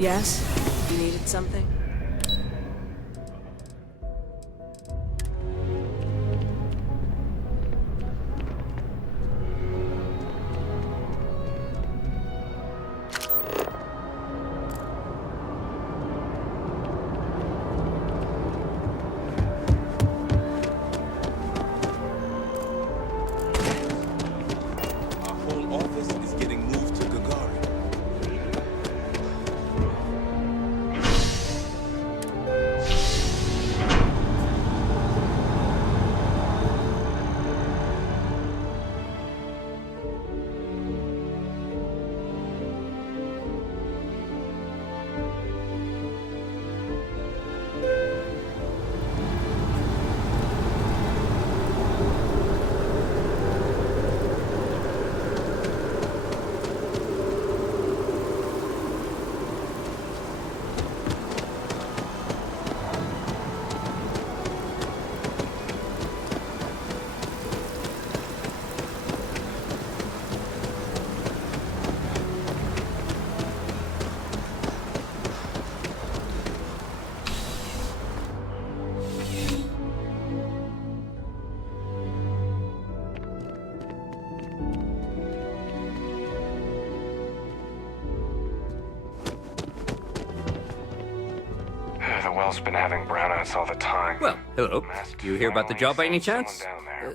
Yes? You needed something? The well's been having brownouts all the time. Well, hello. Do you hear about the job by any chance?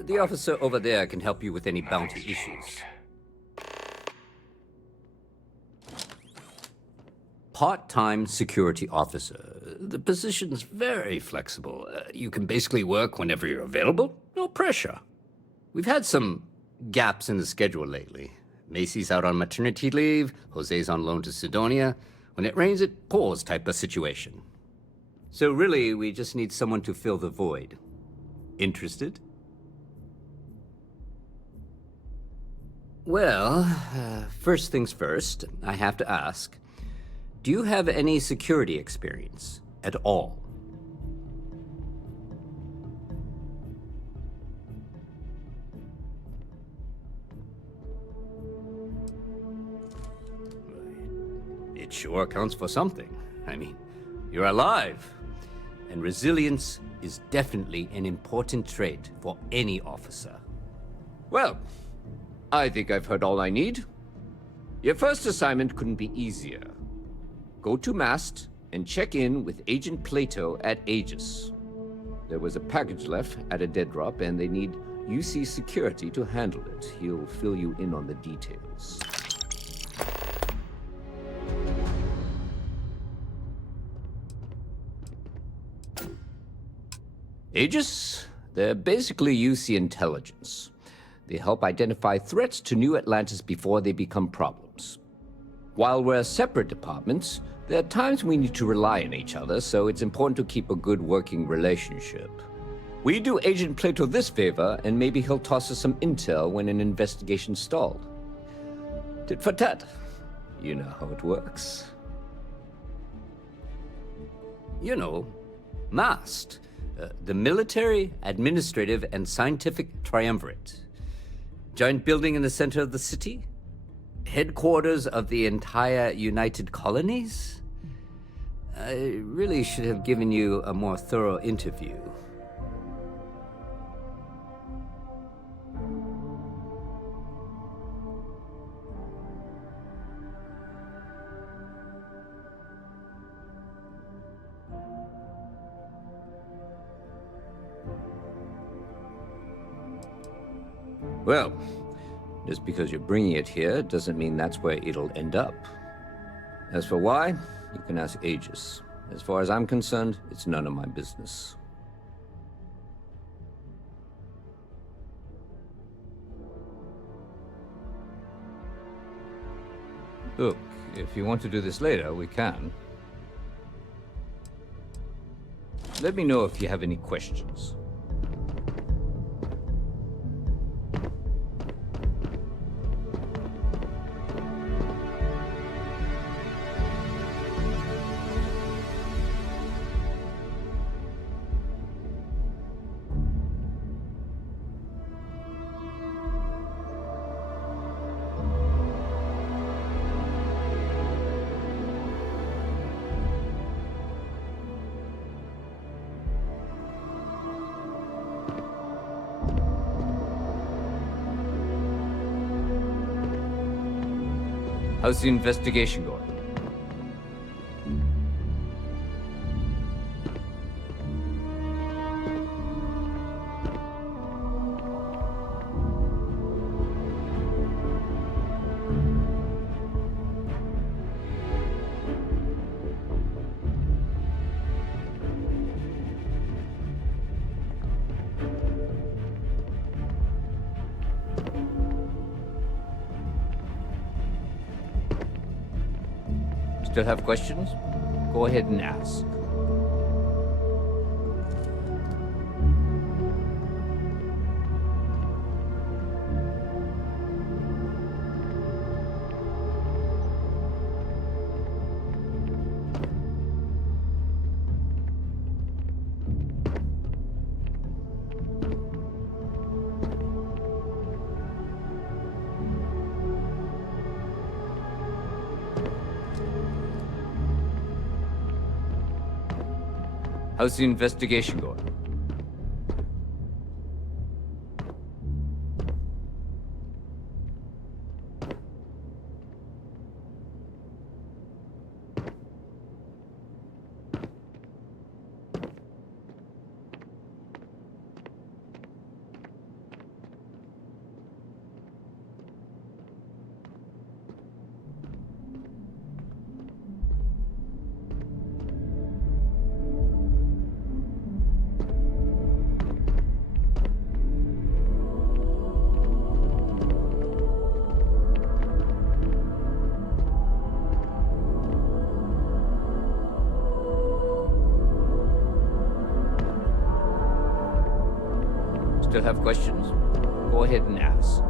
The officer over there can help you with any bounty issues. Part-time security officer. The position's very flexible. You can basically work whenever you're available. No pressure. We've had some gaps in the schedule lately. Macy's out on maternity leave. Jose's on loan to Sidonia. When it rains, it pours type of situation. So really, we just need someone to fill the void. Interested? Well, first things first, I have to ask, do you have any security experience at all? It sure counts for something. I mean, you're alive. And resilience is definitely an important trait for any officer. Well, I think I've heard all I need. Your first assignment couldn't be easier. Go to Mast and check in with Agent Plato at Aegis. There was a package left at a dead drop, and they need UC security to handle it. He'll fill you in on the details. Aegis? They're basically UC intelligence. They help identify threats to New Atlantis before they become problems. While we're separate departments, there are times we need to rely on each other, so it's important to keep a good working relationship. We do Agent Plato this favor, and maybe he'll toss us some intel when an investigation's stalled. Tit for tat. You know how it works. You know, MAST. The Military, Administrative, and Scientific Triumvirate. Giant building in the center of the city? Headquarters of the entire United Colonies? I really should have given you a more thorough interview. Well, just because you're bringing it here doesn't mean that's where it'll end up. As for why, you can ask Aegis. As far as I'm concerned, it's none of my business. Look, if you want to do this later, we can. Let me know if you have any questions. How's the investigation going? Still have questions? Go ahead and ask. How's the investigation going? Still have questions? Go ahead and ask.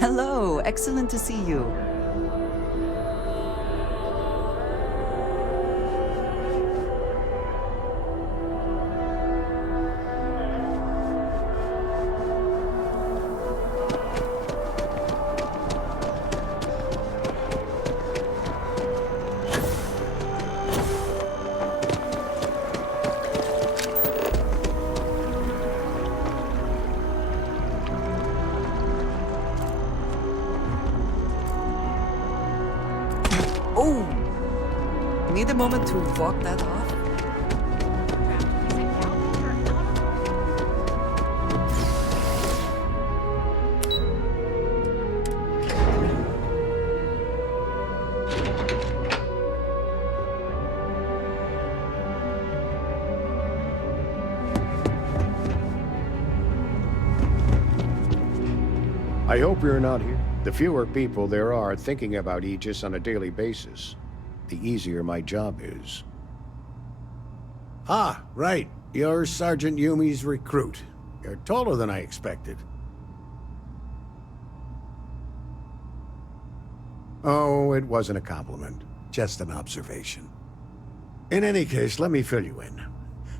Hello, excellent to see you. Oh! Need a moment to walk that off? I hope you're not here. The fewer people there are thinking about Aegis on a daily basis, the easier my job is. Ah, right. You're Sergeant Yumi's recruit. You're taller than I expected. Oh, it wasn't a compliment. Just an observation. In any case, let me fill you in.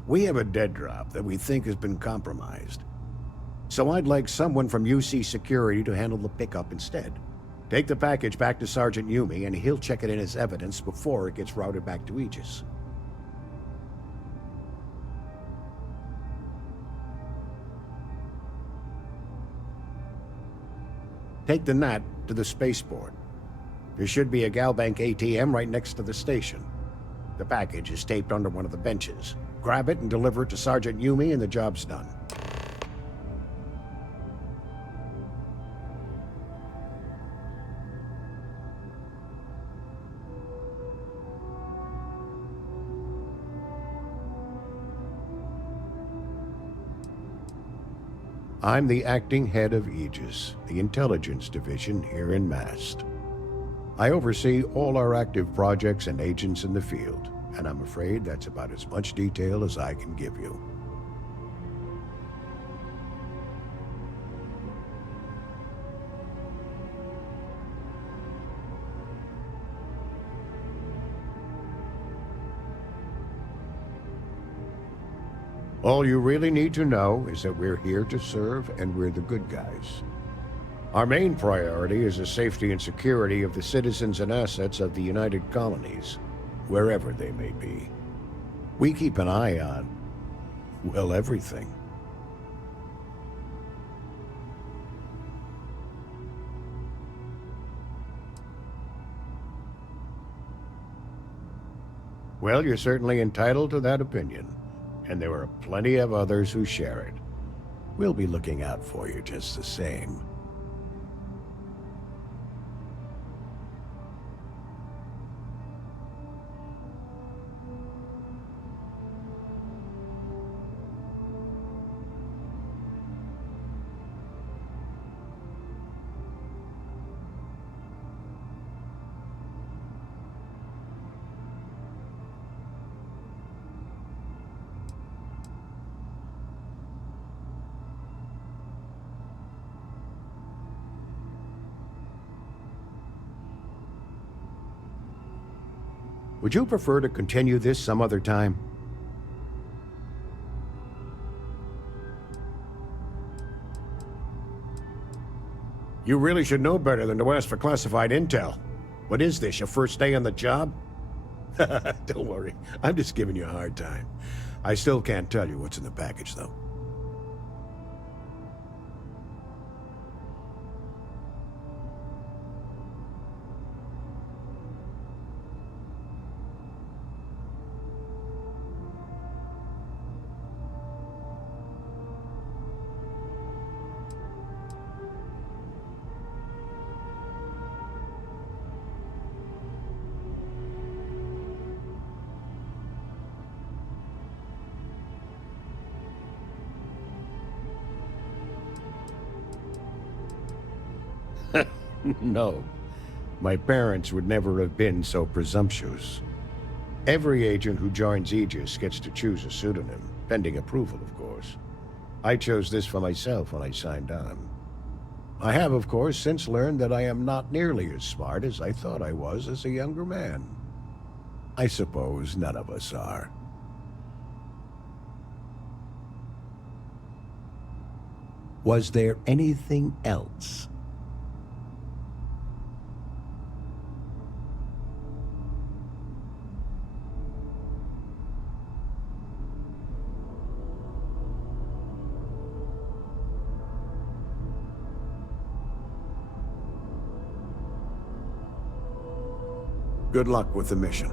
We have a dead drop that we think has been compromised. So I'd like someone from UC Security to handle the pickup instead. Take the package back to Sergeant Yumi, and he'll check it in as evidence before it gets routed back to Aegis. Take the NAT to the spaceport. There should be a Galbank ATM right next to the station. The package is taped under one of the benches. Grab it and deliver it to Sergeant Yumi, and the job's done. I'm the acting head of Aegis, the intelligence division here in Mast. I oversee all our active projects and agents in the field, and I'm afraid that's about as much detail as I can give you. All you really need to know is that we're here to serve, and we're the good guys. Our main priority is the safety and security of the citizens and assets of the United Colonies, wherever they may be. We keep an eye on, well, everything. Well, you're certainly entitled to that opinion, and there are plenty of others who share it. We'll be looking out for you just the same. Would you prefer to continue this some other time? You really should know better than to ask for classified intel. What is this, your first day on the job? Don't worry, I'm just giving you a hard time. I still can't tell you what's in the package, though. No. My parents would never have been so presumptuous. Every agent who joins Aegis gets to choose a pseudonym, pending approval, of course. I chose this for myself when I signed on. I have, of course, since learned that I am not nearly as smart as I thought I was as a younger man. I suppose none of us are. Was there anything else? Good luck with the mission.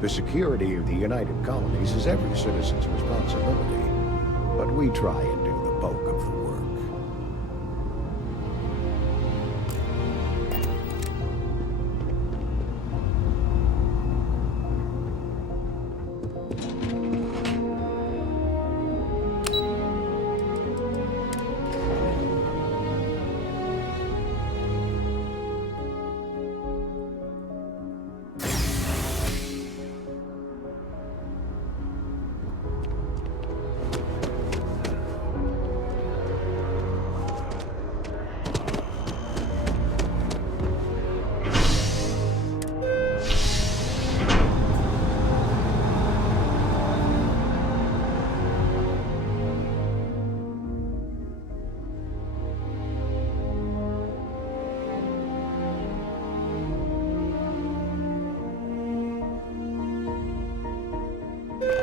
The security of the United Colonies is every citizen's responsibility, but we try and do the bulk of the work.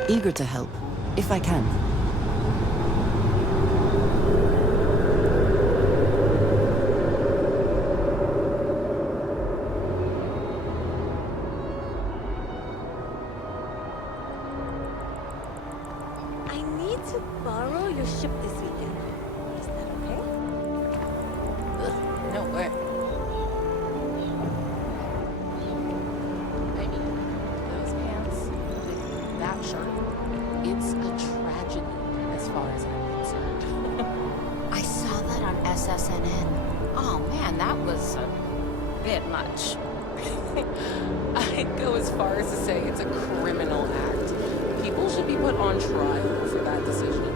Eager to help, if I can. I need to borrow your ship this weekend. Is that okay? No way. I mean, those pants with that shirt, it's a tragedy as far as I'm concerned. I saw that on SSNN. Oh man, that was a bit much. I'd go as far as to say it's a criminal act. People should be put on trial for that decision.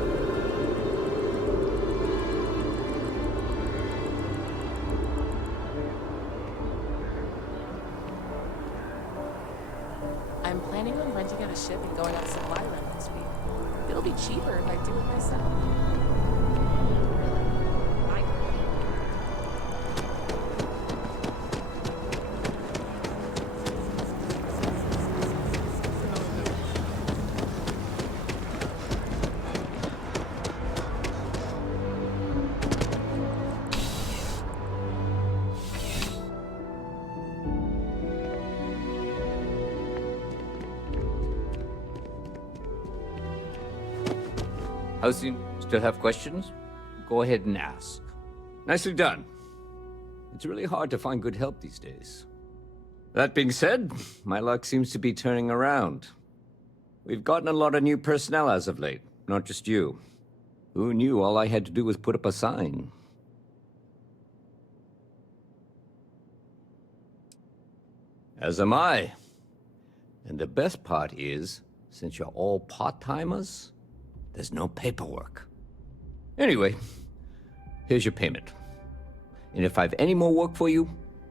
I'm planning on renting out a ship and going on supply run next week. It'll be cheaper if I do it myself. How's you still have questions? Go ahead and ask. Nicely done. It's really hard to find good help these days. That being said, my luck seems to be turning around. We've gotten a lot of new personnel as of late, not just you. Who knew all I had to do was put up a sign? As am I. And the best part is, since you're all part-timers, there's no paperwork. Anyway, here's your payment. And if I have any more work for you,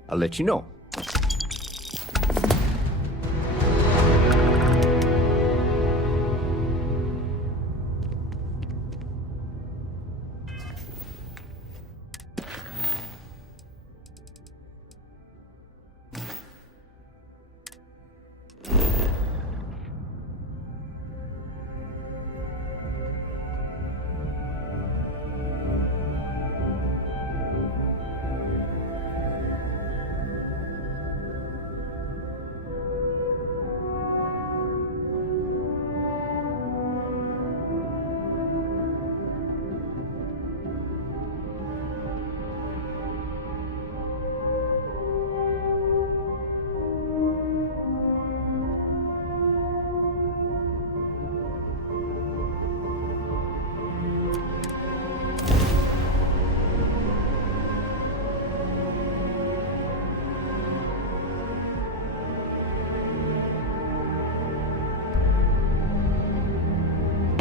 I'll let you know.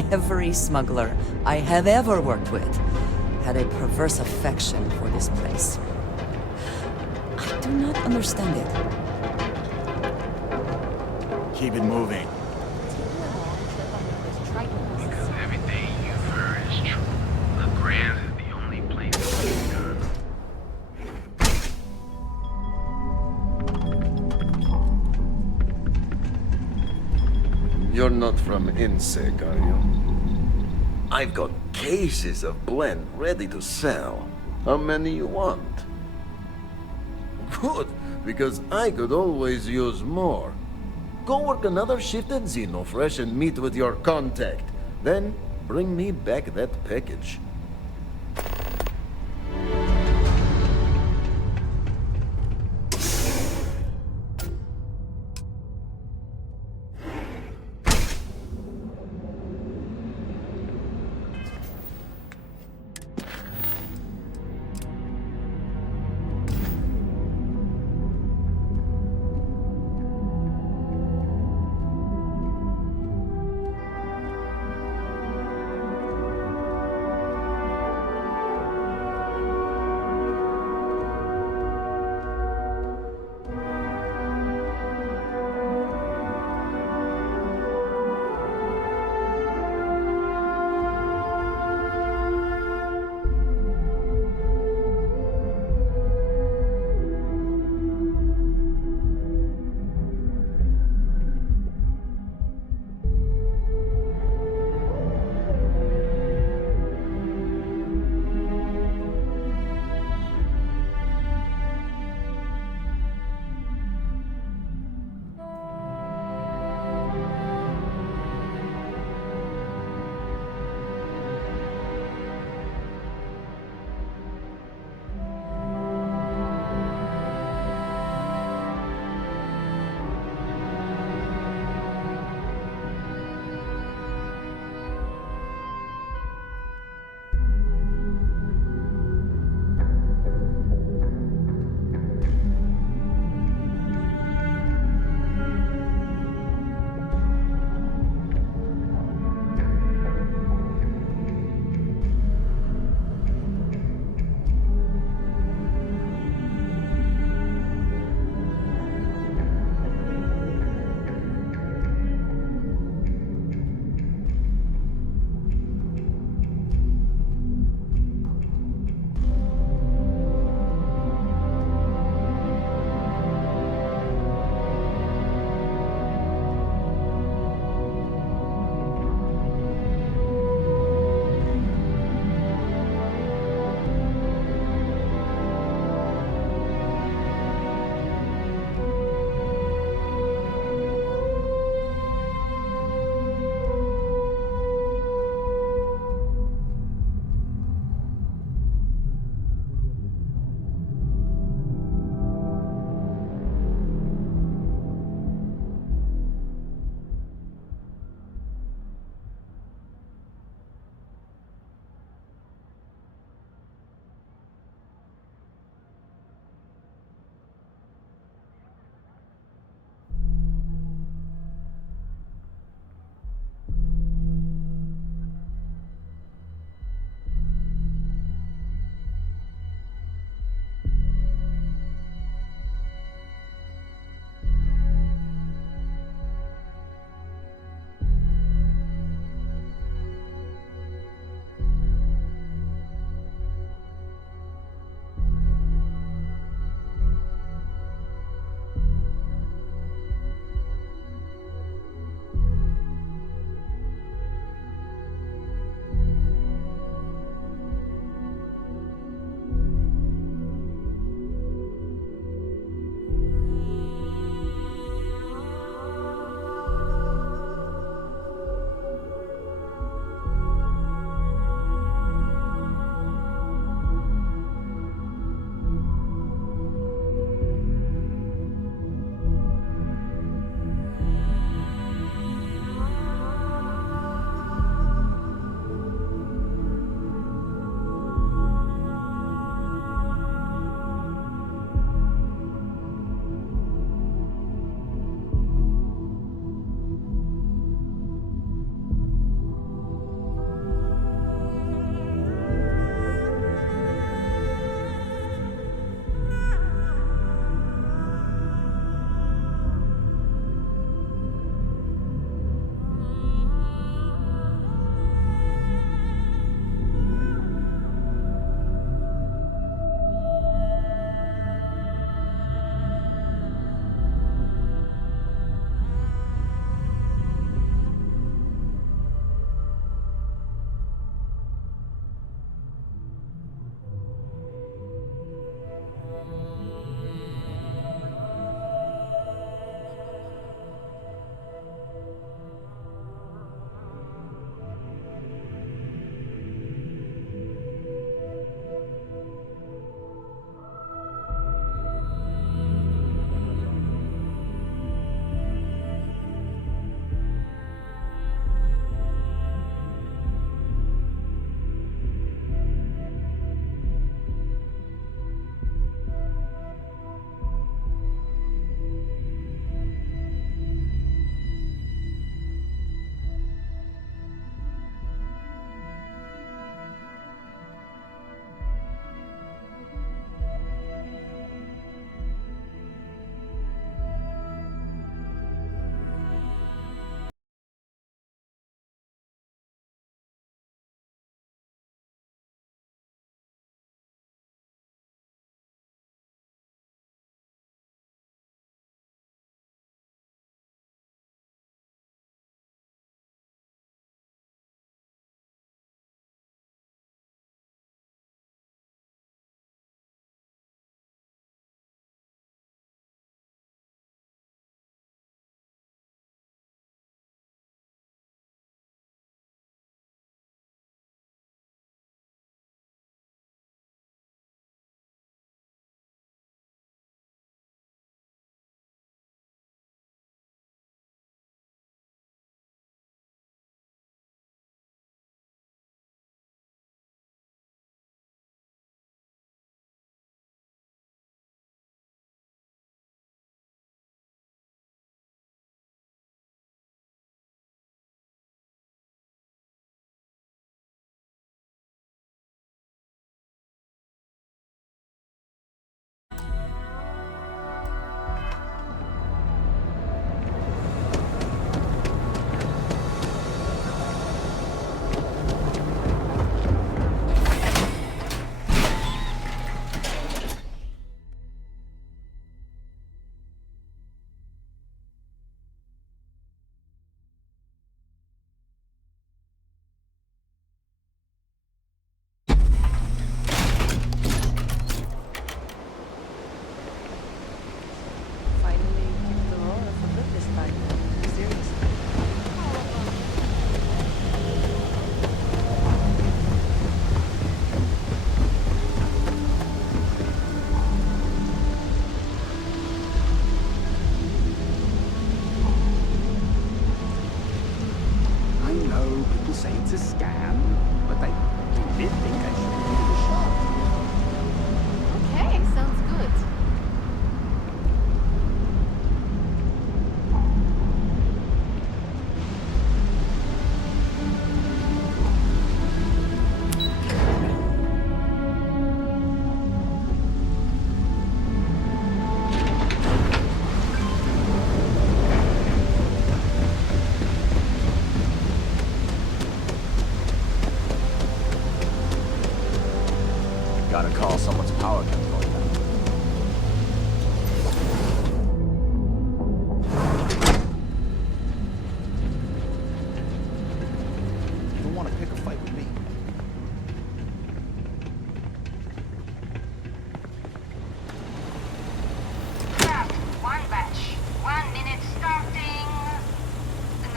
Every smuggler I have ever worked with had a perverse affection for this place. I do not understand it. Keep it moving. Because everything you've heard is true. The Grand is the only place to go. You're not from INSEC, are you? I've got cases of blend ready to sell. How many you want? Good, because I could always use more. Go work another shift at Xenofresh and meet with your contact. Then, bring me back that package.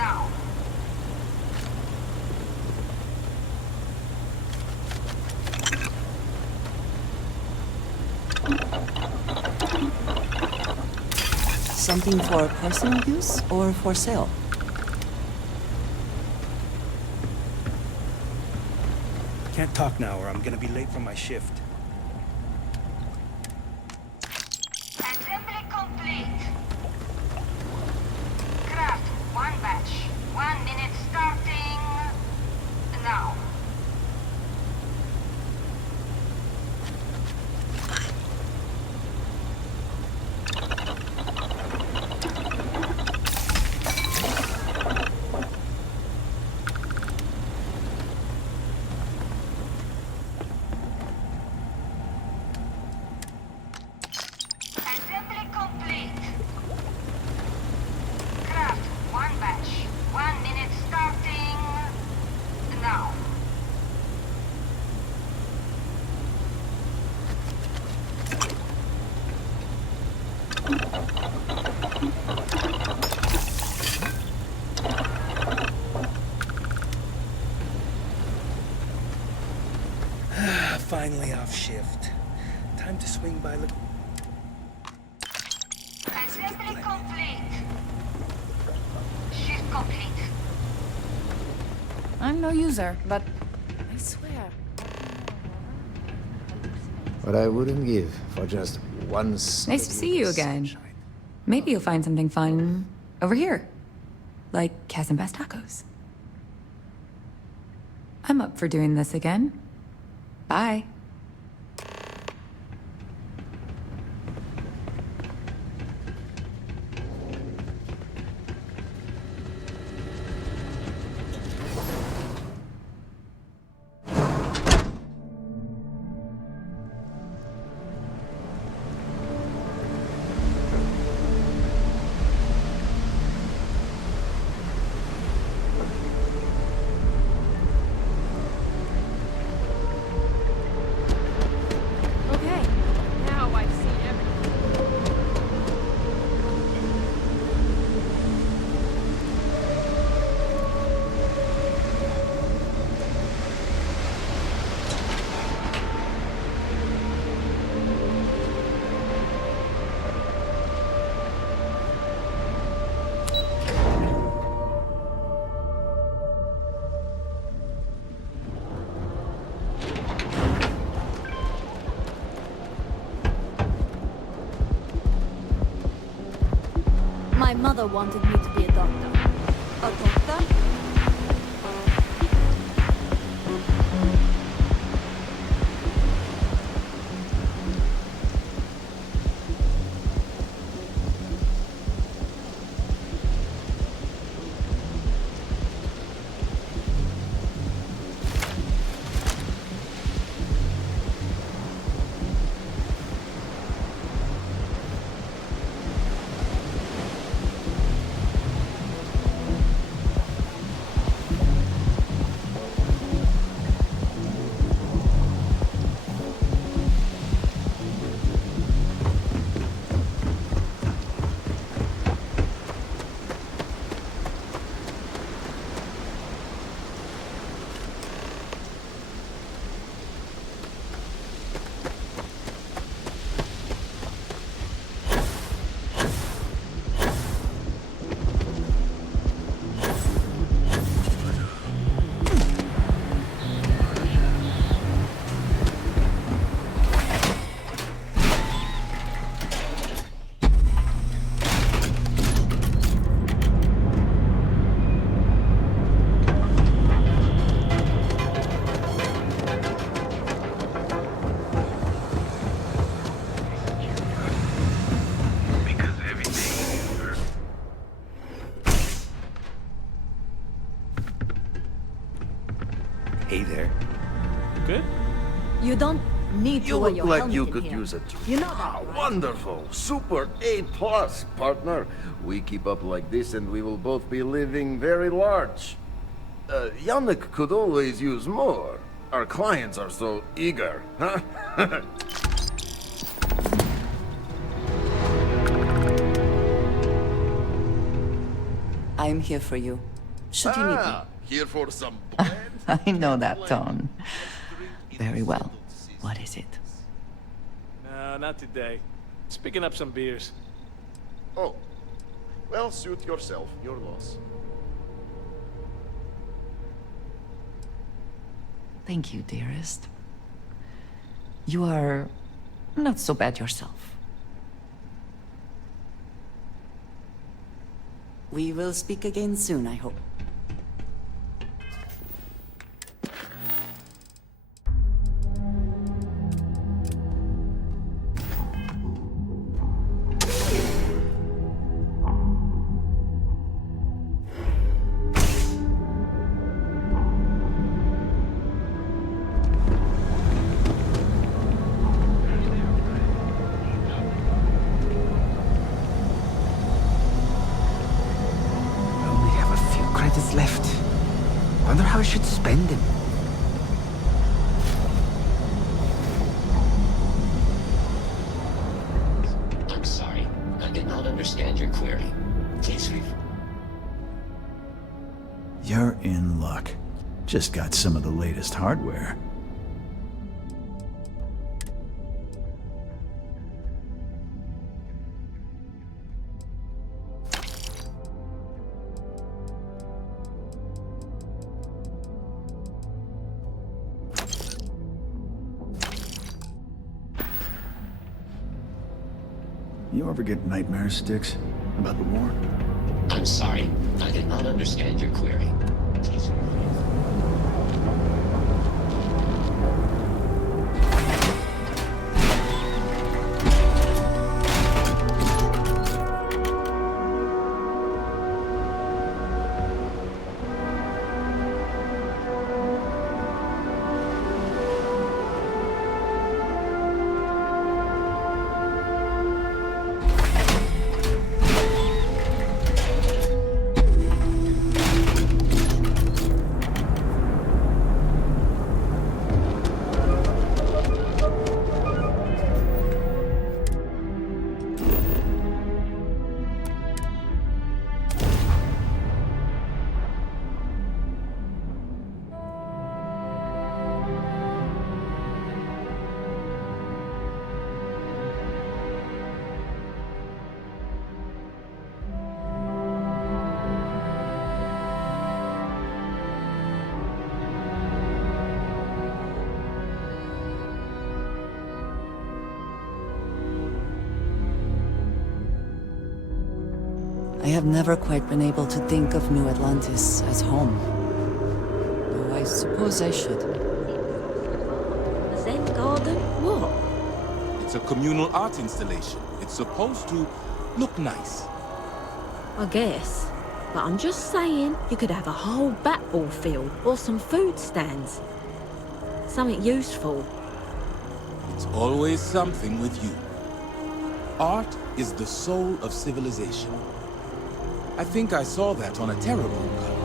Now. Something for personal use or for sale? Can't talk now or I'm gonna be late for my shift. Assembly complete. Craft one batch. 1 minute starting now. Assembly complete. Craft one batch. 1 minute starting now. Finally off shift. Time to swing by look. Assembly complete. Shift complete. I'm no user, but I swear. What I wouldn't give for just one Nice to see you again. Sunshine. Maybe you'll find something fun over here. Like Cas and Bass tacos. I'm up for doing this again. Bye. Okay, now I've seen everything. My mother wanted me to be a doctor. A doctor? Because everything you've heard. Hey there. Good? You don't need to You wear look your like helmet you in could here. use it. You know that, right? Wonderful. Super A+, partner. We keep up like this and we will both be living very large. Yannick could always use more. Our clients are so eager, huh? I'm here for you. Should you need me. Here for some I know that tone. Very well. What is it? No, not today. Just picking up some beers. Oh. Well, suit yourself. Your loss. Thank you, dearest. You are not so bad yourself. We will speak again soon, I hope. Left. Wonder how I should spend them. I'm sorry. I did not understand your query. Please read. You're in luck. Just got some of the latest hardware. You ever get nightmare sticks about the war? I'm sorry. I did not understand your query. Please read. I have never quite been able to think of New Atlantis as home. Though I suppose I should. Zen garden? What? It's a communal art installation. It's supposed to look nice. I guess. But I'm just saying, you could have a whole bat-ball field or some food stands. Something useful. It's always something with you. Art is the soul of civilization. I think I saw that on a Terrabone cover.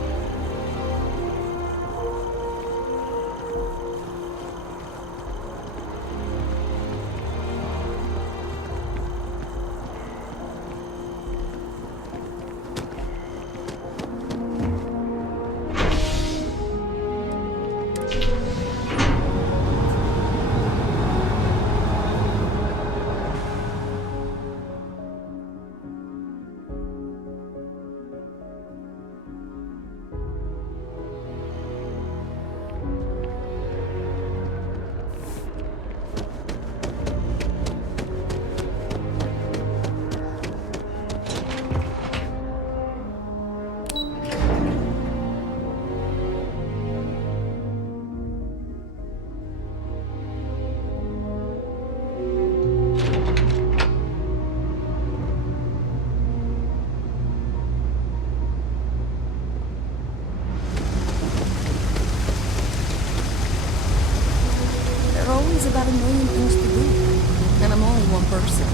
About 1 million things to do, and I'm only one person.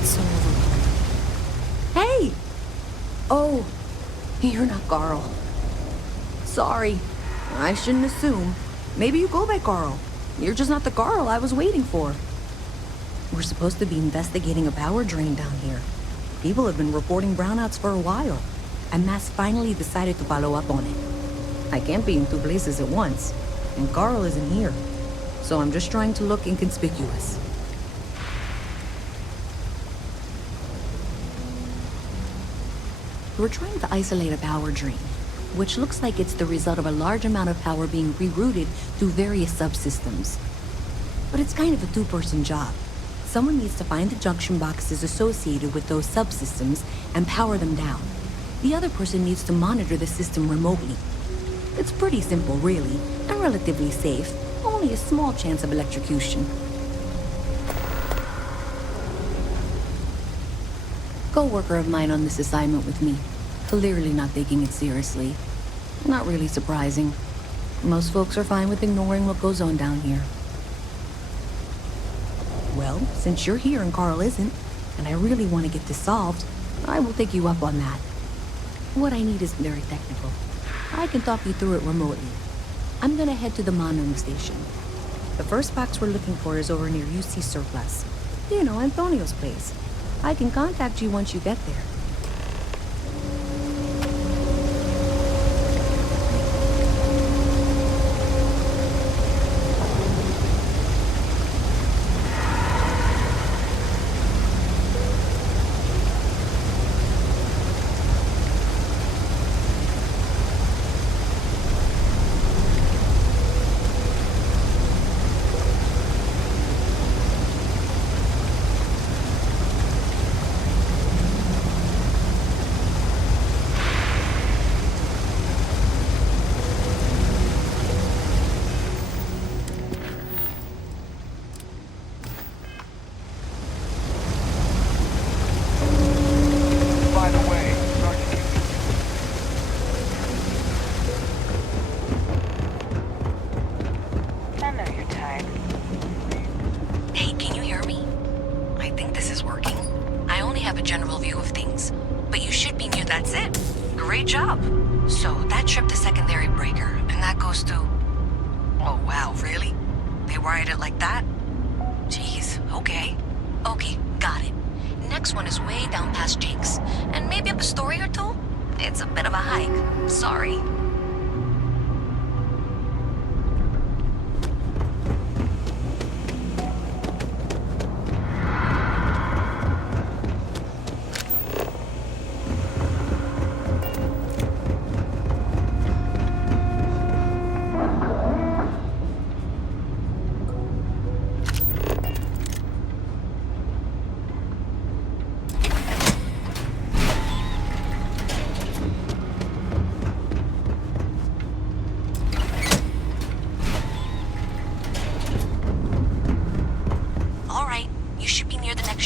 It's so overwhelming. Hey! Oh, you're not Carl. Sorry, I shouldn't assume. Maybe you go by Carl. You're just not the Carl I was waiting for. We're supposed to be investigating a power drain down here. People have been reporting brownouts for a while. and Mass finally decided to follow up on it. I can't be in two places at once, and Carl isn't here, so I'm just trying to look inconspicuous. We're trying to isolate a power drain, which looks like it's the result of a large amount of power being rerouted through various subsystems. But it's kind of a two-person job. Someone needs to find the junction boxes associated with those subsystems and power them down. The other person needs to monitor the system remotely. It's pretty simple, really, and relatively safe. Only a small chance of electrocution. Co-worker of mine on this assignment with me. Clearly not taking it seriously. Not really surprising. Most folks are fine with ignoring what goes on down here. Well, since you're here and Carl isn't, and I really want to get this solved, I will take you up on that. What I need isn't very technical. I can talk you through it remotely. I'm gonna head to the monitoring station. The first box we're looking for is over near UC Surplus. You know, Antonio's place. I can contact you once you get there.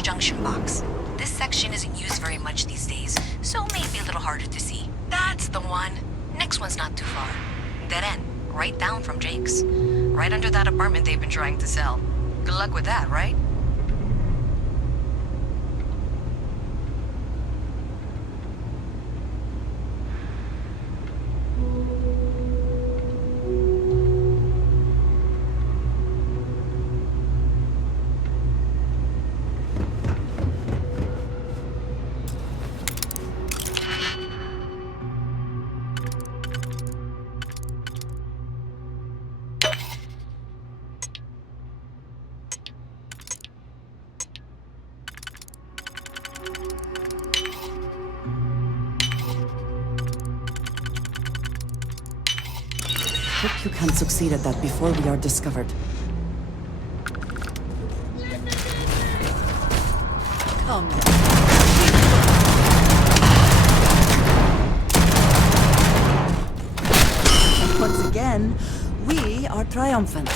Junction box. This section isn't used very much these days, so maybe a little harder to see. That's the one. Next one's not too far. Dead end, right down from Jake's. Right under that apartment they've been trying to sell. Good luck with that, right? Hope you can succeed at that before we are discovered. Come. And once again, we are triumphant.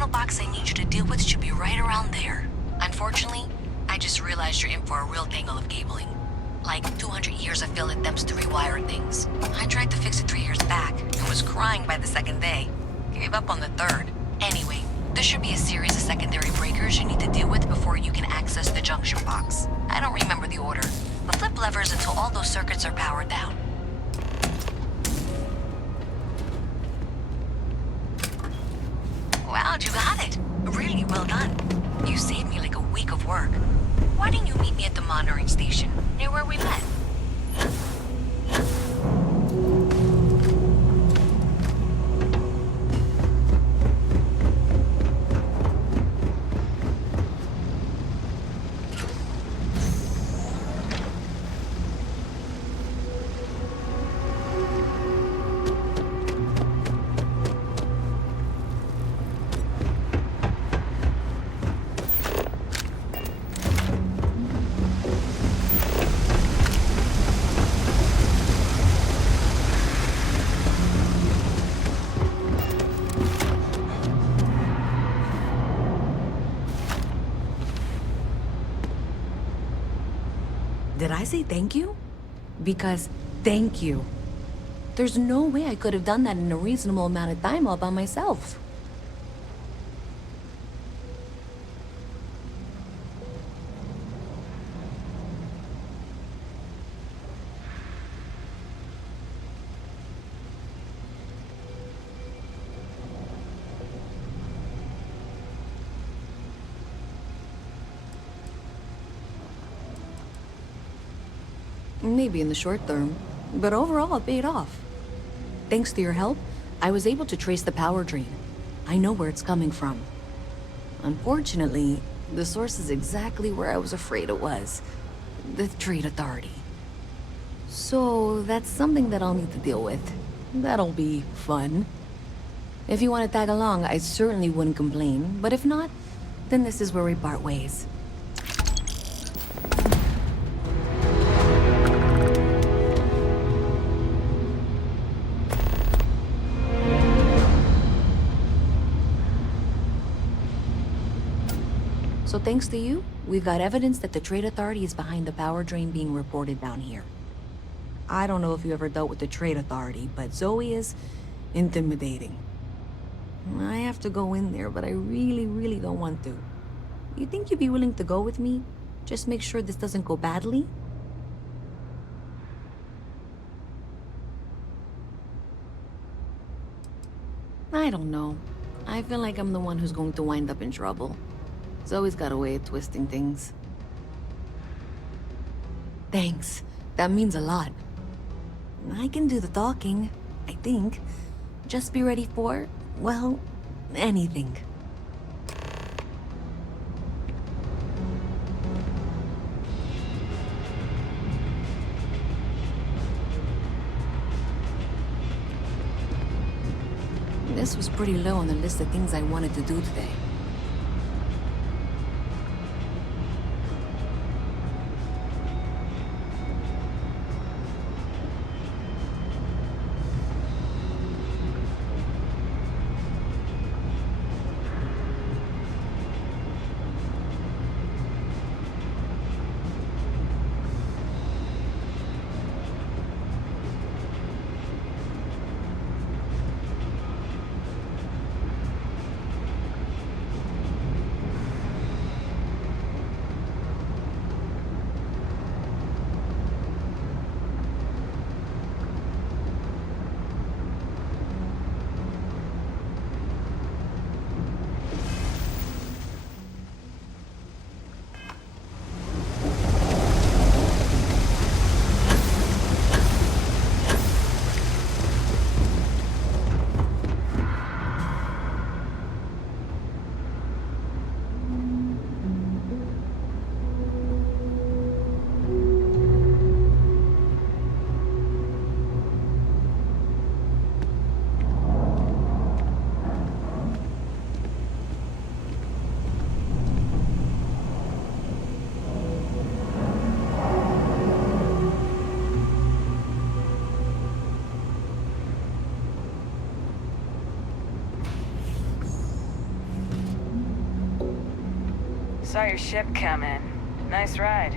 final box I need you to deal with should be right around there. Unfortunately, I just realized you're in for a real tangle of cabling. Like 200 years of field attempts to rewire things. I tried to fix it 3 years back and was crying by the second day. Gave up on the third. Anyway, there should be a series of secondary breakers you need to deal with before you can access the junction box. I don't remember the order, but flip levers until all those circuits are powered down. Wow, you got it. Really well done. You saved me like a week of work. Why didn't you meet me at the monitoring station, near where we met? Did I say thank you? Because thank you. There's no way I could have done that in a reasonable amount of time all by myself. Maybe in the short term, but overall it paid off. Thanks to your help, I was able to trace the power drain. I know where it's coming from. Unfortunately, the source is exactly where I was afraid it was. The Trade Authority. So that's something that I'll need to deal with. That'll be fun. If you want to tag along, I certainly wouldn't complain, but if not, then this is where we part ways. So thanks to you, we've got evidence that the Trade Authority is behind the power drain being reported down here. I don't know if you ever dealt with the Trade Authority, but Zoe is intimidating. I have to go in there, but I really don't want to. You think you'd be willing to go with me? Just make sure this doesn't go badly? I don't know. I feel like I'm the one who's going to wind up in trouble. Zoe's got a way of twisting things. Thanks. That means a lot. I can do the talking, I think. Just be ready for, well, anything. This was pretty low on the list of things I wanted to do today. Saw your ship come in. Nice ride.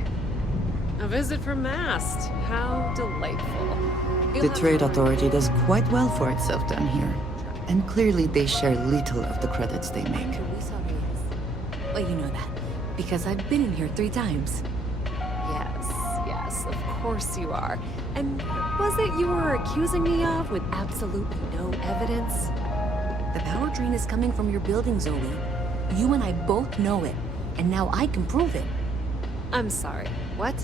A visit from Mast. How delightful. The Trade Authority does quite well for itself down here. And clearly they share little of the credits they make. Well, you know that, because I've been in here 3 times. Yes, of course you are. And what was it you were accusing me of with absolutely no evidence? The power drain is coming from your building, Zoe. You and I both know it, and now I can prove it. I'm sorry, what?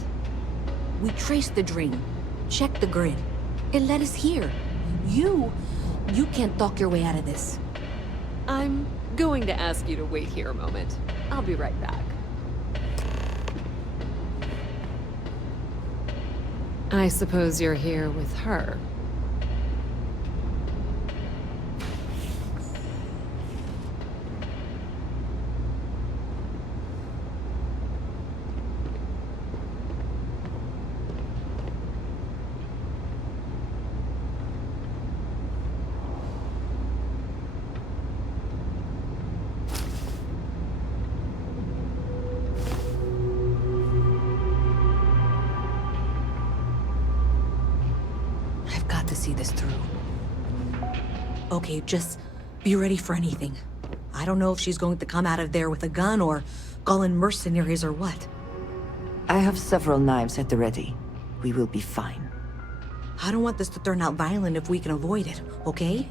We traced the drain, checked the grid. It led us here. You can't talk your way out of this. I'm going to ask you to wait here a moment. I'll be right back. I suppose you're here with her. See this through. Okay, just be ready for anything. I don't know if she's going to come out of there with a gun or call in mercenaries or what. I have several knives at the ready. We will be fine. I don't want this to turn out violent if we can avoid it, okay?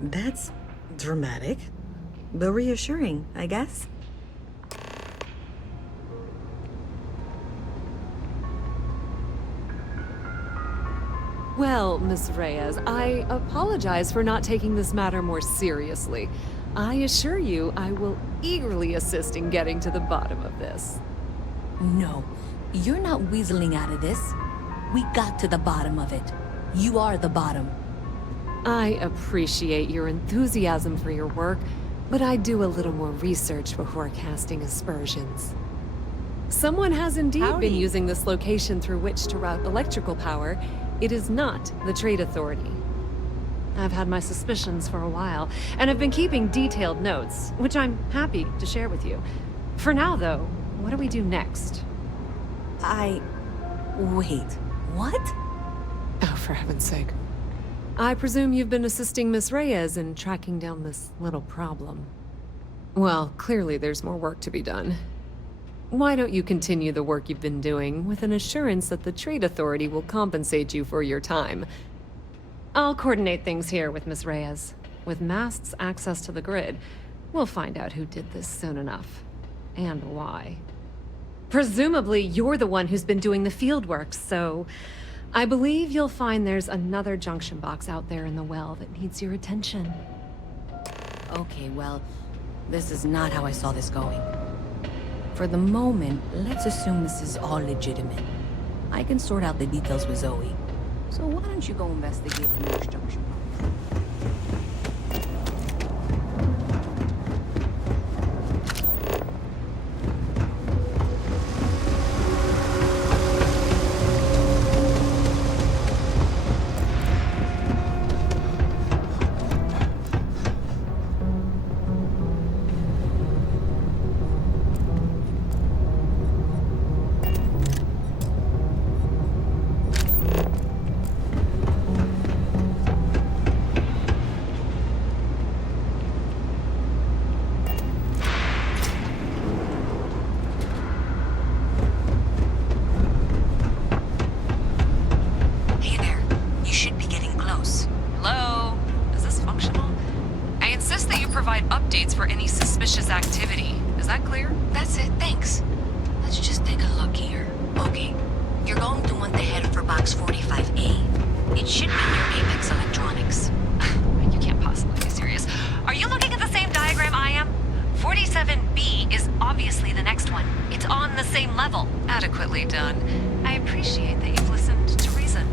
That's dramatic, but reassuring, I guess. Well, Miss Reyes, I apologize for not taking this matter more seriously. I assure you I will eagerly assist in getting to the bottom of this. No, you're not weaseling out of this. We got to the bottom of it. You are the bottom. I appreciate your enthusiasm for your work, but I do a little more research before casting aspersions. Someone has indeed been using this location through which to route electrical power. It is not the Trade Authority. I've had my suspicions for a while, and have been keeping detailed notes, which I'm happy to share with you. For now, though, what do we do next? Wait, what? Oh, for heaven's sake. I presume you've been assisting Miss Reyes in tracking down this little problem. Well, clearly there's more work to be done. Why don't you continue the work you've been doing with an assurance that the Trade Authority will compensate you for your time? I'll coordinate things here with Miss Reyes. With Mast's access to the grid, we'll find out who did this soon enough. And why. Presumably, you're the one who's been doing the field work, so I believe you'll find there's another junction box out there in the well that needs your attention. Okay, well, this is not how I saw this going. For the moment, let's assume this is all legitimate. I can sort out the details with Zoe. So why don't you go investigate the nearest junction box? Updates for any suspicious activity. Is that clear? That's it, thanks. Let's just take a look here. Okay, you're going to want to head for box 45A. It should be near Apex Electronics. You can't possibly be serious. Are you looking at the same diagram I am? 47B is obviously the next one. It's on the same level. Adequately done. I appreciate that you've listened to reason.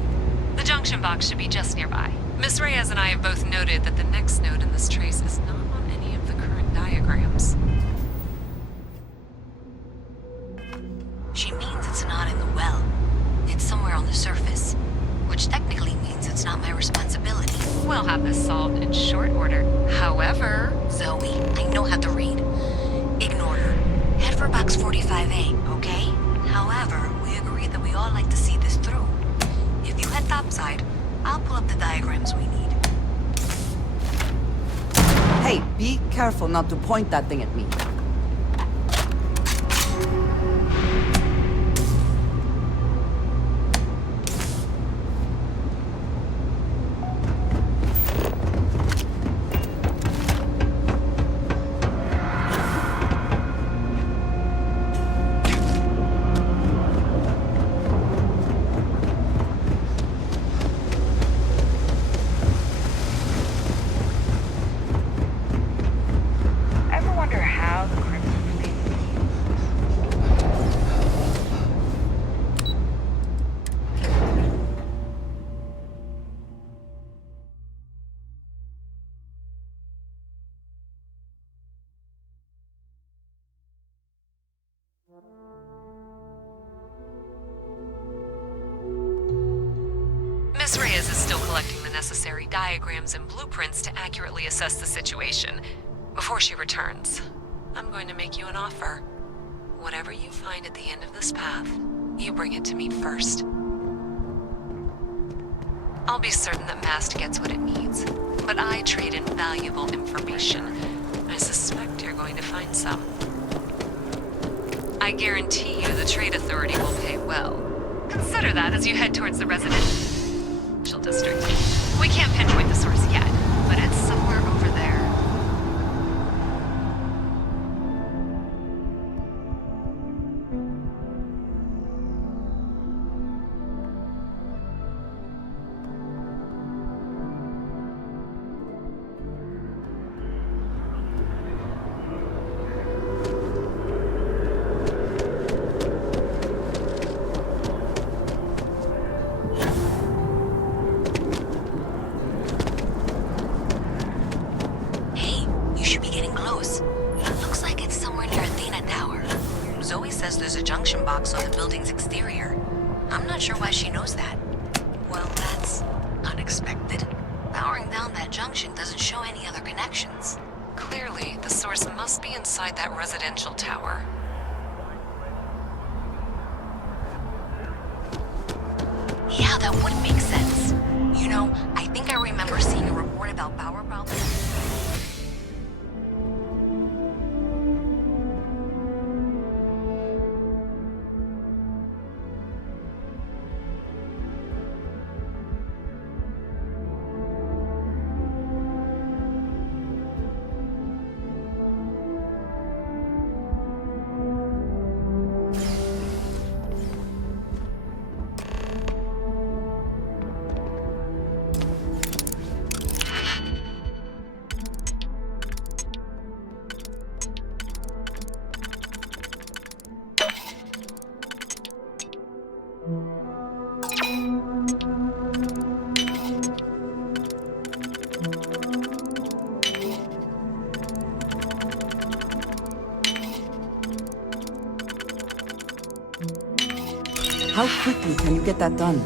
The junction box should be just nearby. Miss Reyes and I have both noted that the next node in this trace is not on any of the current diagrams. She means it's not in the well. It's somewhere on the surface, which technically means it's not my responsibility. We'll have this solved in short order. However... Zoe, I know how to read. Ignore her. Head for box 45A, okay? However, we agreed that we all like to see this through. If you head topside, I'll pull up the diagrams we need. Hey, be careful not to point that thing at me. Miss Reyes is still collecting the necessary diagrams and blueprints to accurately assess the situation. Before she returns, I'm going to make you an offer. Whatever you find at the end of this path, you bring it to me first. I'll be certain that Mast gets what it needs, but I trade in valuable information. I suspect you're going to find some. I guarantee you the Trade Authority will pay well. Consider that as you head towards the residential district. We can't pinpoint the source yet, but it's somewhere over there. There's a junction box on the building's exterior. I'm not sure why she knows that. Well, that's unexpected. Powering down that junction doesn't show any other connections. Clearly, the source must be inside that residential tower. Yeah, that would make sense. You know, I think I remember seeing a report about power problems. How quickly can you get that done?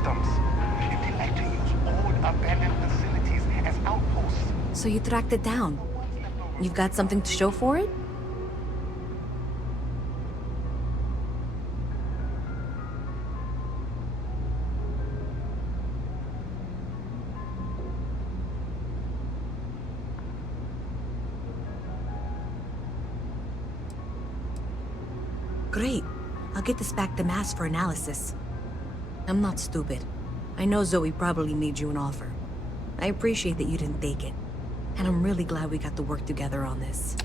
systems. If they like to use old abandoned facilities as outposts. So you tracked it down. You've got something to show for it? Great. I'll get this back to Mass for analysis. I'm not stupid. I know Zoe probably made you an offer. I appreciate that you didn't take it. And I'm really glad we got to work together on this.